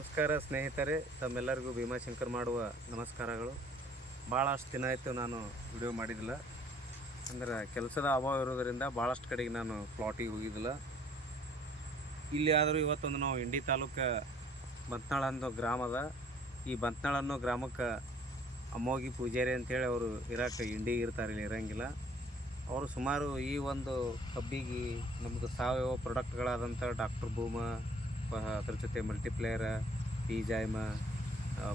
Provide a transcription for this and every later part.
ನಮಸ್ಕಾರ ಸ್ನೇಹಿತರೆ, ತಮ್ಮೆಲ್ಲರಿಗೂ ಭೀಮಾಶಂಕರ್ ಮಾಡುವ ನಮಸ್ಕಾರಗಳು. ಭಾಳಷ್ಟು ದಿನ ಆಯಿತು ನಾನು ವಿಡಿಯೋ ಮಾಡಿದ್ದಿಲ್ಲ ಅಂದ್ರೆ ಕೆಲಸದ ಅಭಾವ ಇರೋದರಿಂದ ಭಾಳಷ್ಟು ಕಡೆಗೆ ನಾನು ಪ್ಲಾಟಿಗೆ ಹೋಗಿದ್ದಿಲ್ಲ ಇಲ್ಲಿ ಆದರೂ ಇವತ್ತೊಂದು ನಾವು ಇಂಡಿ ತಾಲೂಕು ಬಂತ್ನಾಳ ಅನ್ನೋ ಗ್ರಾಮ ಅದ. ಈ ಬಂತ್ನಾಳ ಅನ್ನೋ ಗ್ರಾಮಕ್ಕೆ ಅಮ್ಮೋಗಿ ಪೂಜಾರಿ ಅಂತೇಳಿ ಅವರು ಇರಕ್ಕೆ ಇಂಡಿಗೆ ಇರ್ತಾರೆ, ಇಲ್ಲಿ ಇರೋಂಗಿಲ್ಲ. ಅವರು ಸುಮಾರು ಈ ಒಂದು ಕಬ್ಬಿಗೆ ನಮ್ಮದು ಸಾವಯವ ಪ್ರಾಡಕ್ಟ್ಗಳಾದಂಥ ಡಾಕ್ಟರ್ ಪ- ಅದ್ರ ಜೊತೆ ಮಲ್ಟಿಪ್ಲೇಯರ ಪೀಜಾಯ್ಮ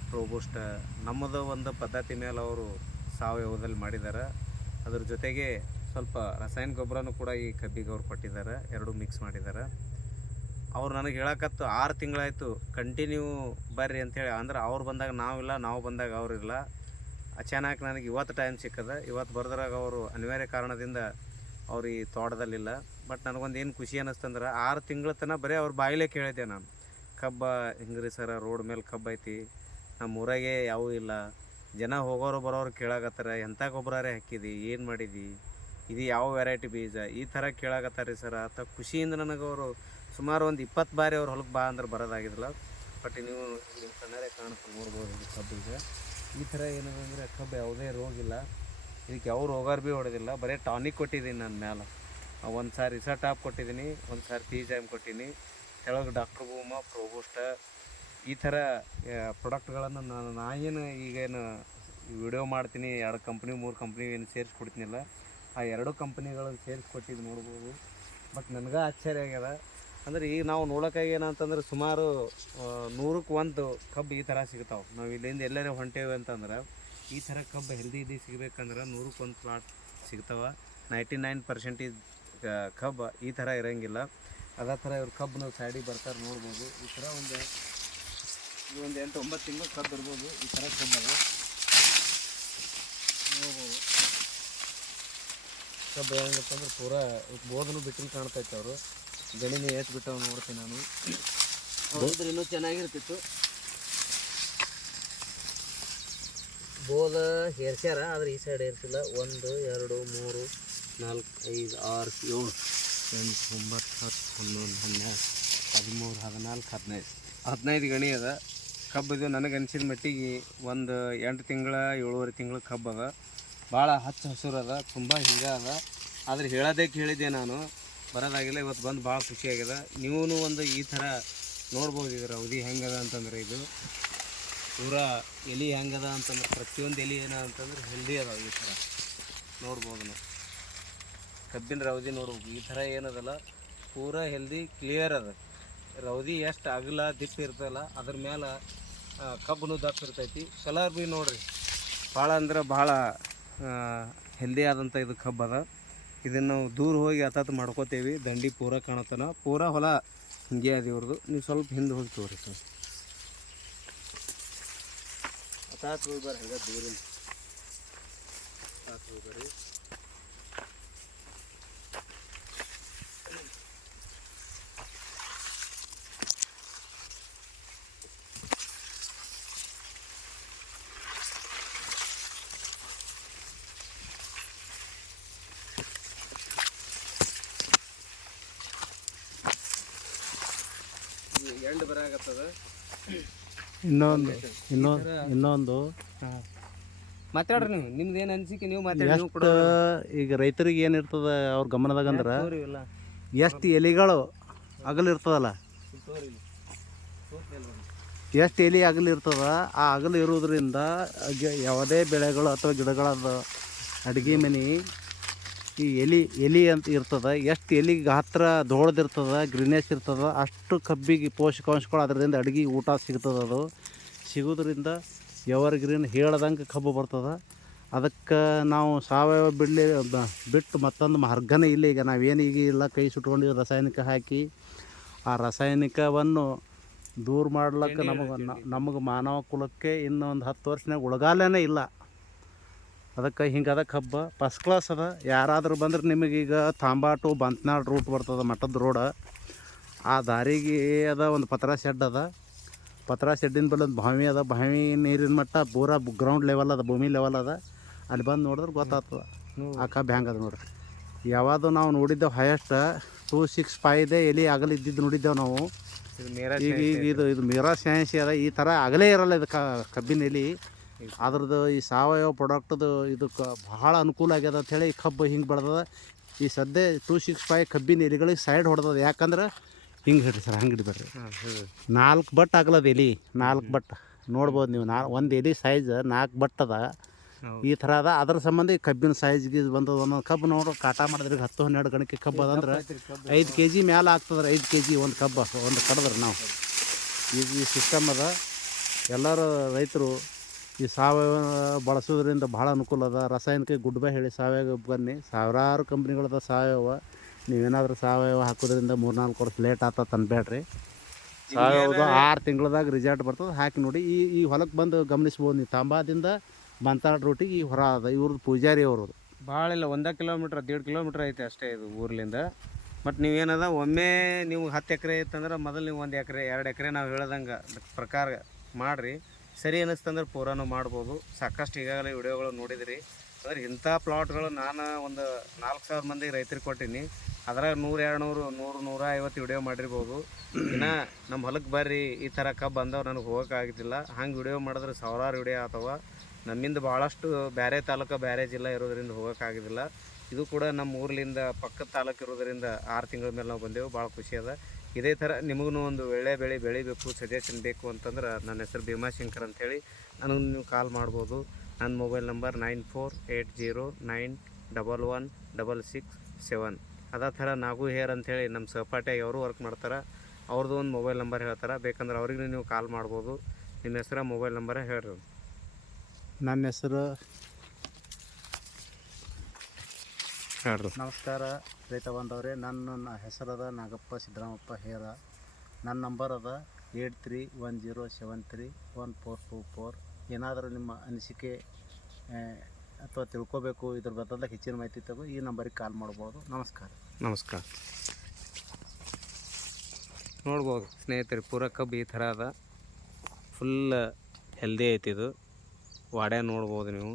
ಪ್ರೋಬೋಸ್ಟ್ ನಮ್ಮದು ಒಂದು ಪದ್ಧತಿ ಮೇಲೆ ಅವರು ಸಾವಯವದಲ್ಲಿ ಮಾಡಿದ್ದಾರೆ ಅದ್ರ ಜೊತೆಗೆ ಸ್ವಲ್ಪ ರಾಸಾಯನಿಕ ಗೊಬ್ಬರನೂ ಕೂಡ ಈ ಕಬ್ಬಿಗೆ ಅವ್ರು ಕೊಟ್ಟಿದ್ದಾರೆ ಎರಡೂ ಮಿಕ್ಸ್ ಮಾಡಿದ್ದಾರೆ ಅವ್ರು ನನಗೆ ಹೇಳಕತ್ತು ಆರು ತಿಂಗಳಾಯಿತು ಕಂಟಿನ್ಯೂ ಬರ್ರಿ ಅಂತೇಳಿ ಅಂದ್ರೆ ಅವ್ರು ಬಂದಾಗ ನಾವಿಲ್ಲ, ನಾವು ಬಂದಾಗ ಅವ್ರಿಲ್ಲ ಅಚಾನಕ್ ನನಗೆ ಇವತ್ತು ಟೈಮ್ ಸಿಕ್ಕದ. ಇವತ್ತು ಬರ್ದ್ರಾಗ ಅವರು ಅನಿವಾರ್ಯ ಕಾರಣದಿಂದ ಅವ್ರು ಈ ತೋಟದಲ್ಲಿಲ್ಲ. ಬಟ್ ನನಗೊಂದು ಏನು ಖುಷಿ ಅನ್ನಿಸ್ತಂದ್ರೆ ಆರು ತಿಂಗಳ ತನಕ ಬರೀ ಅವ್ರ ಬಾಯಿಲೇ ಕೇಳಿದ್ದೆ ನಾನು. ಕಬ್ಬ ಹಿಂಗ್ರಿ ಸರ, ರೋಡ್ ಮೇಲೆ ಕಬ್ಬು ಐತಿ ನಮ್ಮ ಊರಾಗೆ ಯಾವೂ ಇಲ್ಲ. ಜನ ಹೋಗೋರು ಬರೋರು ಕೇಳಾಕತ್ತಾರ ಎಂಥ ಗೊಬ್ಬರಾರೆ ಹಾಕಿದಿ, ಏನು ಮಾಡಿದಿ, ಇದು ಯಾವ ವೆರೈಟಿ ಬೀಜ, ಈ ಥರ ಕೇಳಾಕತ್ತಾರ ರೀ ಸರ. ಅಂತ ಖುಷಿಯಿಂದ ನನಗೆ ಅವರು ಸುಮಾರು ಒಂದು ಇಪ್ಪತ್ತು ಬಾರಿ ಅವ್ರ ಹೊಲಕ್ಕೆ ಬಾ ಅಂದ್ರೆ ಬರೋದಾಗಿದ್ದಿಲ್ಲ. ಬಟ್ ನೀವು ಕಣ್ಣಾರೆ ಕಾಣುತ್ತೆ, ನೋಡ್ಬೋದು ಇದು ಕಬ್ಬು ಈಗ. ಈ ಥರ ಏನದ ಅಂದರೆ ಕಬ್ಬು ಯಾವುದೇ ರೋಗ ಇಲ್ಲ. ಇದಕ್ಕೆ ಯಾವ ರೋಗಾರು ಭೀ ಹೊಡೆದಿಲ್ಲ. ಬರೀ ಟಾನಿಕ್ ಕೊಟ್ಟಿದ್ದೀನಿ ನನ್ನ ಮ್ಯಾಲೆ. ಒಂದು ಸಾರಿ ರಿಸರ್ಟ್ ಟಾಪ್ ಕೊಟ್ಟಿದ್ದೀನಿ ಒಂದು ಸಾರಿ ಪೀಜಾಮ್ ಕೊಟ್ಟೀನಿ. ಕೆಳಗೆ ಡಾಕ್ಟರ್ ಬೂಮ ಪ್ರೋಬೂಸ್ಟ ಈ ಥರ ಪ್ರಾಡಕ್ಟ್ಗಳನ್ನು ನಾನು, ನಾ ಏನು ಈಗೇನು ವಿಡಿಯೋ ಮಾಡ್ತೀನಿ, ಎರಡು ಕಂಪ್ನಿ ಮೂರು ಕಂಪ್ನಿ ಏನು ಸೇರಿಸ್ಕೊಡ್ತೀನಿಲ್ಲ. ಆ ಎರಡು ಕಂಪ್ನಿಗಳನ್ನು ಸೇರಿಸ್ಕೊಟ್ಟಿದ್ದು ನೋಡ್ಬೋದು. ಬಟ್ ನನಗೆ ಆಶ್ಚರ್ಯ ಆಗ್ಯದ. ಅಂದ್ರೆ ಈಗ ನಾವು ನೋಡೋಕ್ಕಾಗಿ ಏನಂತಂದ್ರೆ ಸುಮಾರು ನೂರಕ್ಕೆ ಒಂದು ಕಬ್ಬು ಈ ಥರ ಸಿಗ್ತಾವೆ. ನಾವು ಇಲ್ಲಿಂದ ಎಲ್ಲರೂ ಹೊಂಟೇವೆ ಅಂತಂದ್ರೆ, ಈ ಥರ ಕಬ್ಬು ಹೆಲ್ದಿ ಇದ್ದು ಸಿಗಬೇಕಂದ್ರೆ ನೂರಕ್ಕೆ ಒಂದು ಪ್ಲಾಟ್ ಸಿಗ್ತಾವೆ. ನೈಂಟಿ ನೈನ್ ಪರ್ಸೆಂಟೇಜ್ ಕಬ್ಬು ಈ ಥರ ಇರೋಂಗಿಲ್ಲ. ಅದೇ ಥರ ಇವ್ರು ಕಬ್ಬು ಸೈಡಿಗೆ ಬರ್ತಾರೆ ನೋಡ್ಬೋದು. ಈ ಥರ ಒಂದು ಇದು ಒಂದು ಎಂಟು ಒಂಬತ್ತು ತಿಂಗಳು ಕಬ್ಬು ಇರ್ಬೋದು. ಈ ಥರ ಕಬ್ಬದು ನೋಡ್ಬೋದು. ಕಬ್ಬು ಹೆಂಗತ್ತಂದ್ರೆ ಪೂರಾ ಬೋದನು ಬಿಟ್ಟಿಲ್ ಕಾಣ್ತೈತೆ ಅವರು. ಗಣಿನ ಏಟ್ ಬಿಟ್ಟವ್ ನೋಡ್ತೀನಿ ನಾನು. ಹೌದ್ರೆ ಇನ್ನೂ ಚೆನ್ನಾಗಿರ್ತಿತ್ತು. ಬೋದ ಹೇರ್ಸ್ಯಾರ ಆದ್ರೆ ಈ ಸೈಡ್ ಏರ್ಸಿಲ್ಲ. ಒಂದು, ಎರಡು, ಮೂರು. ನಾಲ್ಕು ಐದು ಆರು, ಏಳು. ಎಂಟು, ಒಂಬತ್ತು, ಹತ್ತು, ಹನ್ನೊಂದು, ಹನ್ನೆರಡು, ಹದಿಮೂರು, ಹದಿನಾಲ್ಕು, ಹದಿನೈದು. ಹದಿನೈದು ಗಣಿ ಅದ. ಕಬ್ಬು ಇದು ನನಗೆ ಅನಿಸಿದ ಮಟ್ಟಿಗೆ ಒಂದು ಎಂಟು ತಿಂಗಳ, ಏಳುವರೆ ತಿಂಗಳ ಕಬ್ಬು ಅದ. ಭಾಳ ಹಚ್ಚ ಹಸಿರು ಅದ, ತುಂಬ ಹಿಂಗೆ ಅದ. ಆದ್ರೆ ಹೇಳೋದಕ್ಕೆ ಹೇಳಿದ್ದೆ ನಾನು. ಬರೋದಾಗಿಲ್ಲ, ಇವತ್ತು ಬಂದು ಭಾಳ ಖುಷಿಯಾಗಿದೆ ನೀವು ಒಂದು ಈ ಥರ ನೋಡ್ಬೋದು ಇದರ ಅವಧಿ ಹೆಂಗದ ಅಂತಂದ್ರೆ ಇದು. ಪೂರ ಎಲೆ ಹೆಂಗದ ಅಂತಂದ್ರೆ, ಪ್ರತಿಯೊಂದು ಎಲೆ ಏನ ಅಂತಂದ್ರೆ ಹೆಲ್ದಿ ಅದಾವ ಈ ಥರ. ನೋಡ್ಬೋದು ನಾವು. ಕಬ್ಬಿನ ರೌದಿ ನೋಡ್ಬೇಕು ಈ ಥರ ಏನದಲ್ಲ, ಪೂರ ಹೆಲ್ದಿ ಕ್ಲಿಯರ್ ಅದ. ರೌದಿ ಎಷ್ಟು ಅಗಲ ದಿಪ್ಪ ಇರ್ತಲ್ಲ ಅದ್ರ ಮೇಲೆ ಕಬ್ಬನು ದಪ್ಪ ಇರ್ತೈತಿ. ಸಲಾರ್ ಬಿ ನೋಡ್ರಿ, ಭಾಳ ಅಂದ್ರೆ ಭಾಳ ಹೆಲ್ದಿ ಆದಂಥ ಇದು ಕಬ್ಬು ಅದ. ಇದನ್ನು ನಾವು ದೂರ ಹೋಗಿ ಹತ್ತತ್ತು ಮಾಡ್ಕೋತೇವಿ, ದಂಡಿ ಪೂರ ಕಾಣತನ ಪೂರ ಹೊಲ ಹಿಂಗೆ ಅದ ಇವ್ರದ್ದು ನೀವು ಸ್ವಲ್ಪ ಹಿಂದೆ ಹೋಗಿ ತೋರಿ ಸರ್. ಹೋಗಿ ಬರ್ರಿ ಹಂಗೆ ದೂರ ಅತಾತ್ ಹೋಗಿ ಬರ್ರಿ ಈ ಎಂಡ್ ಬರಾಕತ್ತದ. ಇನ್ನೊಂದು ಇನ್ನೊಂದು ಇನ್ನೊಂದು. ಮಾತಾಡ್ರಿ ನೀವು. ನಿಮ್ದು ಏನು ಅನ್ಸಿಕೆ ನೀವು ಮಾತಾಡಿ ನೀವು ಎಷ್ಟು ಈಗ ರೈತರಿಗೆ ಏನಿರ್ತದ ಅವ್ರ ಗಮನದಾಗ ಅಂದ್ರೆ ಎಷ್ಟು ಎಲೆಗಳು ಅಗಲಿರ್ತದಲ್ಲ ಎಷ್ಟು ಎಲೆ ಅಗಲಿರ್ತದ ಆ ಅಗಲು ಇರೋದ್ರಿಂದ ಯಾವುದೇ ಬೆಳೆಗಳು ಅಥವಾ ಗಿಡಗಳದ ಅಡುಗೆ ಮನೆ ಈ ಎಲೆ ಎಲೆ ಅಂತ ಇರ್ತದೆ ಎಷ್ಟು ಎಲಿ ಗಾತ್ರ ದೊಡ್ದಿರ್ತದೆ ಗ್ರೀನೆಸ್ ಇರ್ತದೆ ಅಷ್ಟು ಕಬ್ಬಿಗೆ ಪೋಷಕಾಂಶಗಳು ಅದರಿಂದ ಅಡುಗೆ ಊಟ ಸಿಗ್ತದೆ ಅದು. ಸಿಗೋದ್ರಿಂದ ಎವರ್ ಗ್ರೀನ್ ಹೇಳ್ದಂಗೆ ಕಬ್ಬು ಬರ್ತದೆ. ಅದಕ್ಕೆ ನಾವು ಸಾವಯವ ಬಿಡಲಿ ಬಿಟ್ಟು ಮತ್ತೊಂದು ಮಾರ್ಗನೇ ಇಲ್ಲ ಈಗ. ನಾವೇನು ಈಗ ಇಲ್ಲ ಕೈ ಸುಟ್ಕೊಂಡು ರಾಸಾಯನಿಕ ಹಾಕಿ ಆ ರಾಸಾಯನಿಕವನ್ನು ದೂರ ಮಾಡ್ಲಿಕ್ಕೆ ನಮಗೆ ನಮಗೆ ಮಾನವ ಕುಲಕ್ಕೆ ಇನ್ನೊಂದು ಹತ್ತು ವರ್ಷನಾಗ ಉಳಗಾಲನೇ ಇಲ್ಲ. ಅದಕ್ಕೆ ಹಿಂಗದ ಕಬ್ಬ ಫಸ್ಟ್ ಕ್ಲಾಸ್ ಅದ. ಯಾರಾದರೂ ಬಂದ್ರೆ ನಿಮಗೀಗ ತಾಂಬಾ ಟು ಬಂತ್ನಾಳ್ ರೂಟ್ ಬರ್ತದೆ ಮಠದ ರೋಡ ಆ ದಾರಿಗೆ ಅದ ಒಂದು ಪತ್ರ ಶೆಡ್ ಅದ. ಪತ್ರ ಶೆಡ್ಡಿನ ಬಲ್ಲಿ ಒಂದು ಬಾವಿ ಅದ. ಬಾವಿ ನೀರಿನ ಮಟ್ಟ ಪೂರ ಗ್ರೌಂಡ್ ಲೆವೆಲ್ ಅದ ಭೂಮಿ ಲೆವೆಲ್ ಅದ. ಅಲ್ಲಿ ಬಂದು ನೋಡಿದ್ರೆ ಗೊತ್ತಾಗ್ತದ. ಆ ಕಬ್ಬು ಹೆಂಗೆ ಅದ ನೋಡ್ರಿ. ಯಾವುದು ನಾವು ನೋಡಿದ್ದೇವೆ ಹೈಯೆಸ್ಟ್ ಟೂ ಸಿಕ್ಸ್ ಫೈವ್ದೇ ಎಲ್ಲಿ ಆಗಲಿದ್ದಿದ್ದು ನೋಡಿದ್ದೇವೆ ನಾವು. ಇದು ಮೇರಾ ಈಗ ಈಗ ಇದು ಇದು ಮೀರಾ ಸ್ಯಾನ್ಸಿ ಅದ. ಈ ಥರ ಅಗಲೇ ಇರಲ್ಲ ಇದು ಕಬ್ಬಿನ ಎಲೆ. ಅದ್ರದ್ದು ಈ ಸಾವಯವ ಪ್ರಾಡಕ್ಟ್ದು ಇದಕ್ಕೆ ಭಾಳ ಅನುಕೂಲ ಆಗ್ಯದ ಅಂಥೇಳಿ ಈ ಕಬ್ಬು ಹಿಂಗೆ ಬೆಳೆದದ. ಈ ಸದ್ಯ ಟೂ ಸಿಕ್ಸ್ ಫೈವ್ ಕಬ್ಬಿನ ಎಲೆಗಳಿಗೆ ಸೈಡ್ ಹೊಡೆದದ. ಯಾಕಂದ್ರೆ ಹಿಂಗೆ ಹಿಡ್ರಿ ಸರ್ ಹಂಗೆ ಹಿಡಿಬೇಡ್ರಿ. ನಾಲ್ಕು ಬಟ್ ಆಗ್ಲದ ಎಲೆ ನಾಲ್ಕು ಬಟ್. ನೋಡ್ಬೋದು ನೀವು ನಾ ಒಂದು ಎಲೆ ಸೈಜ್ ನಾಲ್ಕು ಬಟ್ ಅದ. ಈ ಥರ ಅದ. ಅದ್ರ ಸಂಬಂಧ ಕಬ್ಬಿನ ಸೈಜ್ ಗೀಜ್ ಬಂದದ. ಒಂದೊಂದು ಕಬ್ಬು ನೋಡಿ ಕಾಟ ಮಾಡಿದ್ರೆ ಹತ್ತು ಹನ್ನೆರಡು ಗಣಕ್ಕೆ ಕಬ್ಬು ಅದಂದ್ರೆ ಐದು ಕೆ ಜಿ ಮ್ಯಾಲೆ ಆಗ್ತದ್ರೆ ಐದು ಕೆ ಜಿ ಒಂದು ಕಬ್ಬು ಒಂದು ಕಡದ್ರೆ ನಾವು. ಈಗ ಈ ಸಿಸ್ಟಮ್ ಅದ. ಎಲ್ಲರೂ ರೈತರು ಈ ಸಾವಯವ ಬಳಸೋದ್ರಿಂದ ಭಾಳ ಅನುಕೂಲ ಅದ. ರಾಸಾಯನಿಕ ಗುಡ್ ಬೈ ಹೇಳಿ ಸಾವಯವ ಬನ್ನಿ. ಸಾವಿರಾರು ಕಂಪ್ನಿಗಳದ ಸಾವಯವ. ನೀವೇನಾದರೂ ಸಾವಯವ ಹಾಕೋದ್ರಿಂದ ಮೂರ್ನಾಲ್ಕು ವರ್ಷ ಲೇಟ್ ಆತ ಅನ್ಬೇಡ್ರಿ ಸಾವಯವದ ಆರು ತಿಂಗಳದಾಗ ರಿಸಲ್ಟ್ ಬರ್ತದೆ. ಹಾಕಿ ನೋಡಿ. ಈ ಈ ಹೊಲಕ್ಕೆ ಬಂದು ಗಮನಿಸ್ಬೋದು ನೀವು. ತಾಂಬಾದಿಂದ ಬಂತಾಳ ರೂಟಿಗೆ ಈ ಹೊರ ಅದ. ಇವ್ರದ್ದು ಪೂಜಾರಿ ಅವ್ರದ್ದು ಭಾಳ ಇಲ್ಲ. ಒಂದೇ ಕಿಲೋಮೀಟ್ರ್ ದೇಡ್ ಕಿಲೋಮೀಟ್ರ್ ಐತೆ ಅಷ್ಟೇ ಇದು ಊರ್ಲಿಂದ. ಬಟ್ ನೀವೇನದ ಒಮ್ಮೆ ನೀವು ಹತ್ತು ಎಕರೆ ಇತ್ತಂದ್ರೆ ಮೊದಲು ನೀವು ಒಂದು ಎಕರೆ ಎರಡು ಎಕರೆ ನಾವು ಹೇಳ್ದಂಗೆ ಪ್ರಕಾರ ಮಾಡಿರಿ. ಸರಿ ಅನ್ನಿಸ್ತಂದ್ರೆ ಪೂರಾನು ಮಾಡ್ಬೋದು. ಸಾಕಷ್ಟು ಈಗಾಗಲೇ ವಿಡಿಯೋಗಳು ನೋಡಿದಿರಿ. ಅಂದರೆ ಇಂಥ ಪ್ಲಾಟ್ಗಳು ನಾನು ಒಂದು ನಾಲ್ಕು ಸಾವಿರ ಮಂದಿಗೆ ರೈತರಿಗೆ ಕೊಟ್ಟೀನಿ. ಅದ್ರಾಗ ನೂರು ಎರಡು ನೂರು ನೂರು ನೂರ ಐವತ್ತು ವಿಡಿಯೋ ಮಾಡಿರ್ಬೋದು. ಇನ್ನು ನಮ್ಮ ಹೊಲಕ್ಕೆ ಬರ್ರಿ, ಈ ಥರ ಕಬ್ಬು ಬಂದವ್ರು ನನಗೆ ಹೋಗೋಕ್ಕಾಗಿದ್ದಿಲ್ಲ ಹಂಗೆ ವಿಡಿಯೋ ಮಾಡಿದ್ರೆ ಸಾವಿರಾರು ವಿಡಿಯೋ ಆತವ. ನಮ್ಮಿಂದ ಭಾಳಷ್ಟು ಬೇರೆ ತಾಲೂಕು ಬೇರೆ ಜಿಲ್ಲೆ ಇರೋದ್ರಿಂದ ಹೋಗೋಕ್ಕಾಗೋದಿಲ್ಲ ಇದು ಕೂಡ ನಮ್ಮ ಊರ್ಲಿಂದ ಪಕ್ಕದ ತಾಲೂಕು ಇರೋದರಿಂದ ಆರು ತಿಂಗಳ ಮೇಲೆ ನಾವು ಬಂದೆವು, ಭಾಳ ಖುಷಿ ಅದ. ಇದೇ ಥರ ನಿಮಗೂ ಒಂದು ಒಳ್ಳೆ ಬೆಳೆ ಬೆಳಿಬೇಕು ಸಜೆಷನ್ ಬೇಕು ಅಂತಂದ್ರೆ ನನ್ನ ಹೆಸರು ಭೀಮಾಶಂಕರ್ ಅಂಥೇಳಿ ನನಗೆ ನೀವು ಕಾಲ್ ಮಾಡ್ಬೋದು. ನನ್ನ mobile number nine four eight zero nine double one double six seven ಅದೇ ಥರ ನಾಗು ಹೇರ್ ಅಂಥೇಳಿ ನಮ್ಮ ಸಹಪಾಠಿಯಾಗಿ ಅವರು ವರ್ಕ್ ಮಾಡ್ತಾರೆ. ಅವ್ರದ್ದು ಒಂದು ಮೊಬೈಲ್ ನಂಬರ್ ಹೇಳ್ತಾರೆ. ಬೇಕಂದ್ರೆ ಅವ್ರಿಗೂ ನೀವು ಕಾಲ್ ಮಾಡ್ಬೋದು. ನಿಮ್ಮ ಹೆಸರ ಮೊಬೈಲ್ ನಂಬರ್ ಹೇಳ್ರಿ ನನ್ನ ಹೆಸರು ಹೇಳ್ರಿ ನಮಸ್ಕಾರ. ರೈತ ಬಂದವ್ರೆ ನನ್ನ ಹೆಸರದ ನಾಗಪ್ಪ ಸಿದ್ದರಾಮಪ್ಪ ಹೇರ. ನನ್ನ ನಂಬರ್ ಅದ eight three one zero seven three one four two four. ಏನಾದರೂ ನಿಮ್ಮ ಅನಿಸಿಕೆ ಅಥವಾ ತಿಳ್ಕೊಬೇಕು ಇದ್ರ ಬದಲಾಗ ಹೆಚ್ಚಿನ ಮಾಹಿತಿ ತಗೋ ಈ ನಂಬರಿಗೆ ಕಾಲ್ ಮಾಡ್ಬೋದು. ನಮಸ್ಕಾರ. ನಮಸ್ಕಾರ. ನೋಡ್ಬೋದು ಸ್ನೇಹಿತರೆ ಪೂರ ಕಬ್ಬು ಈ ಥರ ಅದ. ಫುಲ್ ಹೆಲ್ದಿ ಐತಿ ಇದು. ವಾಡ್ಯ ನೋಡ್ಬೋದು ನೀವು.